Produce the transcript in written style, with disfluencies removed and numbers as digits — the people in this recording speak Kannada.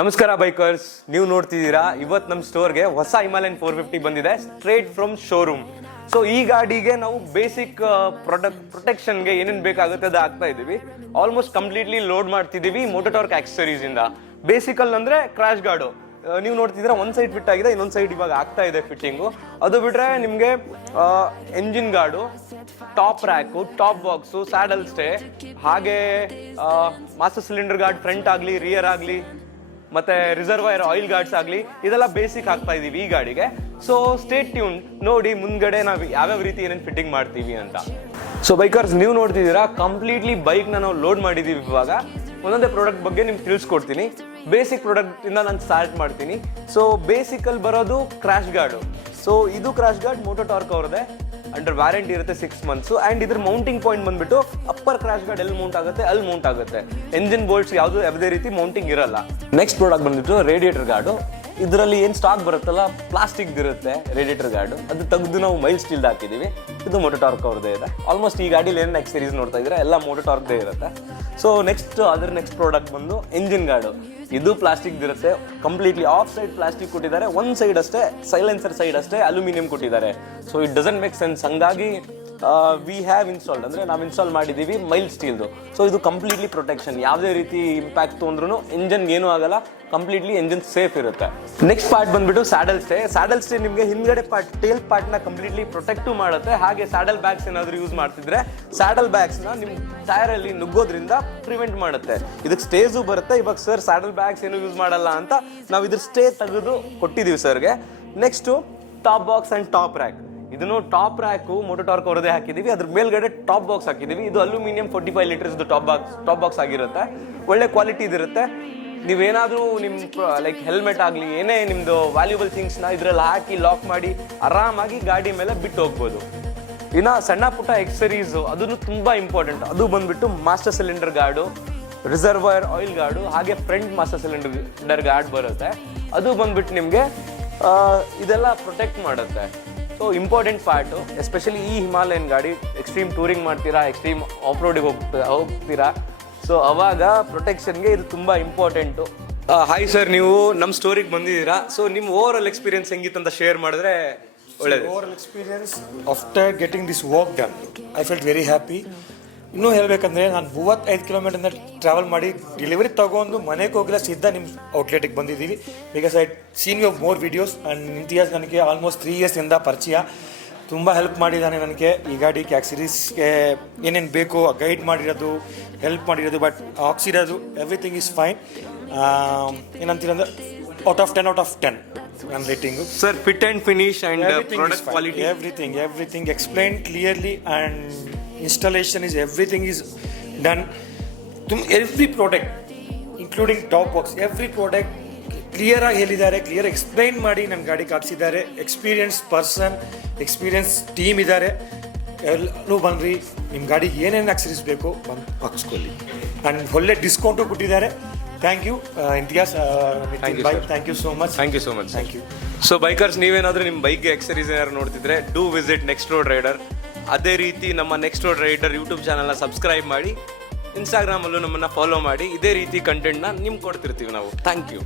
ನಮಸ್ಕಾರ ಬೈಕರ್ಸ್, ನೀವು ನೋಡ್ತಿದ್ದೀರಾ ಇವತ್ತು ನಮ್ಮ ಸ್ಟೋರ್ಗೆ ಹೊಸ ಹಿಮಾಲಯನ್ 450 ಬಂದಿದೆ ಸ್ಟ್ರೇಟ್ ಫ್ರಮ್ ಶೋರೂಮ್. ಸೊ ಈ ಗಾಡಿಗೆ ನಾವು ಬೇಸಿಕ್ ಪ್ರೊಟೆಕ್ಷನ್ಗೆ ಏನೇನು ಬೇಕಾಗುತ್ತೆ ಅದು ಆಗ್ತಾ ಇದ್ದೀವಿ. ಆಲ್ಮೋಸ್ಟ್ ಕಂಪ್ಲೀಟ್ಲಿ ಲೋಡ್ ಮಾಡ್ತಿದ್ದೀವಿ ಮೋಟೋಟಾರ್ಕ್ ಆಕ್ಸೆಸರೀಸ್ ಇಂದ. ಬೇಸಿಕಲ್ ಅಂದ್ರೆ ಕ್ರಾಶ್ ಗಾರ್ಡು ನೀವು ನೋಡ್ತಿದ್ರೆ ಒಂದು ಸೈಡ್ ಫಿಟ್ ಆಗಿದೆ, ಇನ್ನೊಂದು ಸೈಡ್ ಇವಾಗ ಆಗ್ತಾ ಇದೆ ಫಿಟ್ಟಿಂಗು. ಅದು ಬಿಟ್ರೆ ನಿಮಗೆ engine guard, top rack, top box, saddle stay, ಹಾಗೆ ಮಾಸ್ಟರ್ ಸಿಲಿಂಡರ್ ಗಾರ್ಡ್ ಫ್ರಂಟ್ ಆಗಲಿ ರಿಯರ್ ಆಗಲಿ ಮತ್ತೆ ರಿಸರ್ವಾಯರ್ ಆಯಿಲ್ ಗಾರ್ಡ್ಸ್ ಆಗಲಿ ಇದೆಲ್ಲ ಬೇಸಿಕ್ ಆಗ್ತಾ ಇದೀವಿ ಈ ಗಾಡಿಗೆ. ಸೊ ಸ್ಟೇ ಟ್ಯೂನ್, ನೋಡಿ ಮುಂದ್ಗಡೆ ನಾವು ಯಾವ್ಯಾವ ರೀತಿ ಏನೇನು ಫಿಟ್ಟಿಂಗ್ ಮಾಡ್ತೀವಿ ಅಂತ. ಸೊ ಬೈಕರ್ಸ್, ನೀವು ನೋಡ್ತಿದ್ದೀರಾ ಕಂಪ್ಲೀಟ್ಲಿ ಬೈಕ್ನ ನಾವು ಲೋಡ್ ಮಾಡಿದ್ದೀವಿ. ಇವಾಗ ಒಂದೊಂದೇ ಪ್ರಾಡಕ್ಟ್ ಬಗ್ಗೆ ನಿಮ್ಗೆ ತಿಳಿಸ್ಕೊಡ್ತೀನಿ. ಬೇಸಿಕ್ ಪ್ರಾಡಕ್ಟ್ ಇಂದ ನಾನು ಸ್ಟಾರ್ಟ್ ಮಾಡ್ತೀನಿ. ಸೊ ಬೇಸಿಕಲ್ಲಿ ಬರೋದು ಕ್ರಾಶ್ ಗಾರ್ಡು. ಸೊ ಇದು ಕ್ರಾಶ್ ಗಾರ್ಡ್ ಮೋಟೋಟಾರ್ಕ್ ಅವ್ರದೇ, ಅಂಡರ್ ವ್ಯಾರಂಟಿ ಇರುತ್ತೆ 6 months. ಆ್ಯಂಡ್ ಇದ್ರ ಮೌಂಟಿಂಗ್ ಪಾಯಿಂಟ್ ಬಂದ್ಬಿಟ್ಟು ಅಪ್ಪರ್ ಕ್ರಾಶ್ ಗಾರ್ಡ್ ಎಲ್ಲಿ ಮೌಂಟ್ ಆಗುತ್ತೆ ಅಲ್ಲಿ ಮೌಂಟ್ ಆಗುತ್ತೆ. ಎಂಜಿನ್ ಬೋಲ್ಟ್ಸ್ ಯಾವುದೇ ರೀತಿ ಮೌಂಟಿಂಗ್ ಇರಲ್ಲ. ನೆಕ್ಸ್ಟ್ ಪ್ರಾಡಕ್ಟ್ ಬಂದ್ಬಿಟ್ಟು ರೇಡಿಯೇಟರ್ ಗಾರ್ಡು. ಇದರಲ್ಲಿ ಏನು ಸ್ಟಾಕ್ ಬರುತ್ತಲ್ಲ ಪ್ಲಾಸ್ಟಿಕ್ ಇರುತ್ತೆ ರೇಡಿಯೇಟರ್ ಗಾರ್ಡು, ಅದು ತೆಗೆದು ನಾವು ಮೈಲ್ ಸ್ಟೀಲ್ ಹಾಕಿದ್ದೀವಿ. ಇದು ಮೋಟೋಟಾರ್ಕ್ ಅವ್ರದ್ದೇ ಇದೆ. ಆಲ್ಮೋಸ್ಟ್ ಈ ಗಾಡಿಲಿ ಏನು ಎಕ್ಸರೀಸ್ ನೋಡ್ತಾ ಇದ್ರೆ ಎಲ್ಲ ಮೋಟೋಟಾರ್ಕ್ದೇ ಇರುತ್ತೆ. ಸೊ ನೆಕ್ಸ್ಟ್ ಪ್ರಾಡಕ್ಟ್ ಬಂದು ಎಂಜಿನ್ ಗಾರ್ಡು. ಇದು ಪ್ಲಾಸ್ಟಿಕ್ ಇರುತ್ತೆ, ಕಂಪ್ಲೀಟ್ಲಿ ಆಫ್ ಸೈಡ್ ಪ್ಲಾಸ್ಟಿಕ್ ಕೊಟ್ಟಿದ್ದಾರೆ, ಒಂದು ಸೈಡ್ ಅಷ್ಟೇ ಸೈಲೆನ್ಸರ್ ಸೈಡ್ ಅಷ್ಟೇ ಅಲ್ಯೂಮಿನಿಯಂ ಕೊಟ್ಟಿದ್ದಾರೆ. So it doesn't make sense. ಹಂಗಾಗಿ ವಿ ಹ್ಯಾವ್ ಇನ್ಸ್ಟಾಲ್ಡ್, ಅಂದರೆ ನಾವು ಇನ್ಸ್ಟಾಲ್ ಮಾಡಿದ್ದೀವಿ ಮೈಲ್ ಸ್ಟೀಲ್ದು. ಸೊ ಇದು ಕಂಪ್ಲೀಟ್ಲಿ ಪ್ರೊಟೆಕ್ಷನ್, ಯಾವುದೇ ರೀತಿ ಇಂಪ್ಯಾಕ್ಟ್ ತೊಂದ್ರೂ ಇಂಜನ್ಗೆ ಏನೂ ಆಗಲ್ಲ, ಕಂಪ್ಲೀಟ್ಲಿ ಎಂಜಿನ್ ಸೇಫ್ ಇರುತ್ತೆ. ನೆಕ್ಸ್ಟ್ ಪಾರ್ಟ್ ಬಂದ್ಬಿಟ್ಟು ಸ್ಯಾಡಲ್ ಸ್ಟೇ. ಸ್ಯಾಡಲ್ ಸ್ಟೇ ನಿಮಗೆ ಹಿಂದ್ಗಡೆ ಟೇಲ್ ಪಾರ್ಟ್ನ ಕಂಪ್ಲೀಟ್ಲಿ ಪ್ರೊಟೆಕ್ಟು ಮಾಡುತ್ತೆ. ಹಾಗೆ ಸ್ಯಾಡಲ್ ಬ್ಯಾಗ್ಸ್ ಏನಾದರೂ ಯೂಸ್ ಮಾಡ್ತಿದ್ರೆ ಸ್ಯಾಡಲ್ ಬ್ಯಾಗ್ಸ್ನ ನಿಮ್ಮ ಟೈರಲ್ಲಿ ನುಗ್ಗೋದ್ರಿಂದ ಪ್ರಿವೆಂಟ್ ಮಾಡುತ್ತೆ. ಇದಕ್ಕೆ ಸ್ಟೇಜು ಬರುತ್ತೆ. ಇವಾಗ ಸರ್ ಸ್ಯಾಡಲ್ ಬ್ಯಾಗ್ಸ್ ಏನು ಯೂಸ್ ಮಾಡಲ್ಲ ಅಂತ ನಾವು ಇದ್ರ ಸ್ಟೇ ತೆಗೆದು ಕೊಟ್ಟಿದ್ದೀವಿ ಸರ್ಗೆ. Next top box and top rack. ಇದನ್ನು ಟಾಪ್ ರ್ಯಾಕು ಮೋಟೋಟಾರ್ಕ್ ಅವರದೇ ಹಾಕಿದ್ದೀವಿ, ಅದ್ರ ಮೇಲ್ಗಡೆ ಟಾಪ್ ಬಾಕ್ಸ್ ಹಾಕಿದ್ದೀವಿ. ಇದು ಅಲ್ಯೂಮಿನಿಯಂ 45 ಲೀಟರ್ಸ್ ಟಾಪ್ ಬಾಕ್ಸ್ ಆಗಿರುತ್ತೆ. ಒಳ್ಳೆ ಕ್ವಾಲಿಟಿ ಇದಿರುತ್ತೆ. ನೀವೇನಾದರೂ ನಿಮ್ಮ ಲೈಕ್ ಹೆಲ್ಮೆಟ್ ಆಗಲಿ ಏನೇ ನಿಮ್ಮದು ವ್ಯಾಲ್ಯೂಬಲ್ ಥಿಂಗ್ಸ್ನ ಇದರಲ್ಲಿ ಹಾಕಿ ಲಾಕ್ ಮಾಡಿ ಆರಾಮಾಗಿ ಗಾಡಿ ಮೇಲೆ ಬಿಟ್ಟು ಹೋಗ್ಬೋದು. ಇನ್ನು ಸಣ್ಣ ಪುಟ್ಟ ಎಕ್ಸರೀಸು ಅದನ್ನು ತುಂಬ ಇಂಪಾರ್ಟೆಂಟ್. ಅದು ಬಂದುಬಿಟ್ಟು master cylinder guard, reservoir oil guard, ಹಾಗೆ ಫ್ರಂಟ್ ಮಾಸ್ಟರ್ ಸಿಲಿಂಡರ್ ಗಾರ್ಡ್ ಬರುತ್ತೆ. ಅದು ಬಂದುಬಿಟ್ಟು ನಿಮಗೆ ಇದೆಲ್ಲ ಪ್ರೊಟೆಕ್ಟ್ ಮಾಡುತ್ತೆ. ಸೊ ಇಂಪಾರ್ಟೆಂಟ್ ಪಾರ್ಟು, ಎಸ್ಪೆಷಲಿ ಈ ಹಿಮಾಲಯನ್ ಗಾಡಿ ಎಕ್ಸ್ಟ್ರೀಮ್ ಟೂರಿಂಗ್ ಮಾಡ್ತೀರಾ, ಎಕ್ಸ್ಟ್ರೀಮ್ ಆಫ್ ರೋಡಿಗೆ ಹೋಗ್ತೀರಾ. ಸೊ ಅವಾಗ ಪ್ರೊಟೆಕ್ಷನ್ಗೆ ಇದು ತುಂಬ ಇಂಪಾರ್ಟೆಂಟು. ಹಾಯ್ ಸರ್, ನೀವು ನಮ್ಮ ಸ್ಟೋರಿಗೆ ಬಂದಿದ್ದೀರಾ. ಸೊ ನಿಮ್ಮ ಓವರ್ ಆಲ್ ಎಕ್ಸ್ಪೀರಿಯನ್ಸ್ ಹೆಂಗಿತ್ತು ಅಂತ ಶೇರ್ ಮಾಡಿದ್ರೆ ಒಳ್ಳೆಯದು. Over all experience after getting this work done I felt very happy. ಇನ್ನೂ ಹೇಳಬೇಕಂದ್ರೆ ನಾನು 35 ಕಿಲೋಮೀಟರ್ನ ಟ್ರಾವೆಲ್ ಮಾಡಿ ಡೆಲಿವರಿ ತೊಗೊಂಡು ಮನೆಗೆ ಹೋಗಿಲ್ಲ, ಸಿದ್ಧ ನಿಮ್ಮ ಔಟ್ಲೆಟಿಗೆ ಬಂದಿದ್ದೀವಿ. Because I seen your more videos and ಇಂತಿಹಾಸ್ ನನಗೆ ಆಲ್ಮೋಸ್ಟ್ 3 yearsಯಿಂದ ಪರಿಚಯ. ತುಂಬ ಹೆಲ್ಪ್ ಮಾಡಿದ್ದಾನೆ ನನಗೆ ಈ ಗಾಡಿ ಆಕ್ಸರೀಸ್ಗೆ ಏನೇನು ಬೇಕು ಗೈಡ್ ಮಾಡಿರೋದು, ಹೆಲ್ಪ್ ಮಾಡಿರೋದು. ಬಟ್ ಹಾಕ್ಸಿರೋದು ಎವ್ರಿಥಿಂಗ್ ಈಸ್ ಫೈನ್. ಏನಂತೀರಂದ್ರೆ ಔಟ್ ಆಫ್ 10 ನನ್ನ rating. Sir fit and finish and product quality everything explain clearly and installation is everything is done. Every product including top box, every product clear ಆಗಿ ಹೇಳಿದ್ದಾರೆ, ಕ್ಲಿಯರ್ ಎಕ್ಸ್ಪ್ಲೈನ್ ಮಾಡಿ ನನ್ನ ಗಾಡಿಗೆ ಹಾಕ್ಸಿದ್ದಾರೆ. ಎಕ್ಸ್ಪೀರಿಯನ್ಸ್ ಪರ್ಸನ್, ಎಕ್ಸ್ಪೀರಿಯನ್ಸ್ ಟೀಮ್ ಇದ್ದಾರೆ. ಎಲ್ಲರೂ ಬನ್ನಿರಿ, ನಿಮ್ಮ ಗಾಡಿಗೆ ಏನೇನು ಆಕ್ಸರೀಸ್ ಬೇಕು ಬಂದು ಹಾಕ್ಸ್ಕೊಳ್ಳಿ. ಆ್ಯಂಡ್ ಒಳ್ಳೆ ಡಿಸ್ಕೌಂಟು ಕೊಟ್ಟಿದ್ದಾರೆ. ಥ್ಯಾಂಕ್ ಯು ಇಂತಿಯಾಸ್, thank you so much. Thank you. So bikers, ನೀವೇನಾದರೂ ನಿಮ್ಮ ಬೈಕ್ಗೆ ಆಕ್ಸರೀಸ್ ಏನಾದ್ರು ನೋಡ್ತಿದ್ರೆ do visit next road rider. ಅದೇ ರೀತಿ ನಮ್ಮ ನೆಕ್ಸ್ಟ್ ರೋಡ್ ರೈಡರ್ ಯೂಟ್ಯೂಬ್ ಚಾನಲ್ನ ಸಬ್ಸ್ಕ್ರೈಬ್ ಮಾಡಿ, ಇನ್ಸ್ಟಾಗ್ರಾಮಲ್ಲೂ ನಮ್ಮನ್ನು ಫಾಲೋ ಮಾಡಿ. ಇದೇ ರೀತಿ ಕಂಟೆಂಟ್ನ ನಿಮ್ಗೆ ಕೊಡ್ತಿರ್ತೀವಿ ನಾವು. Thank you.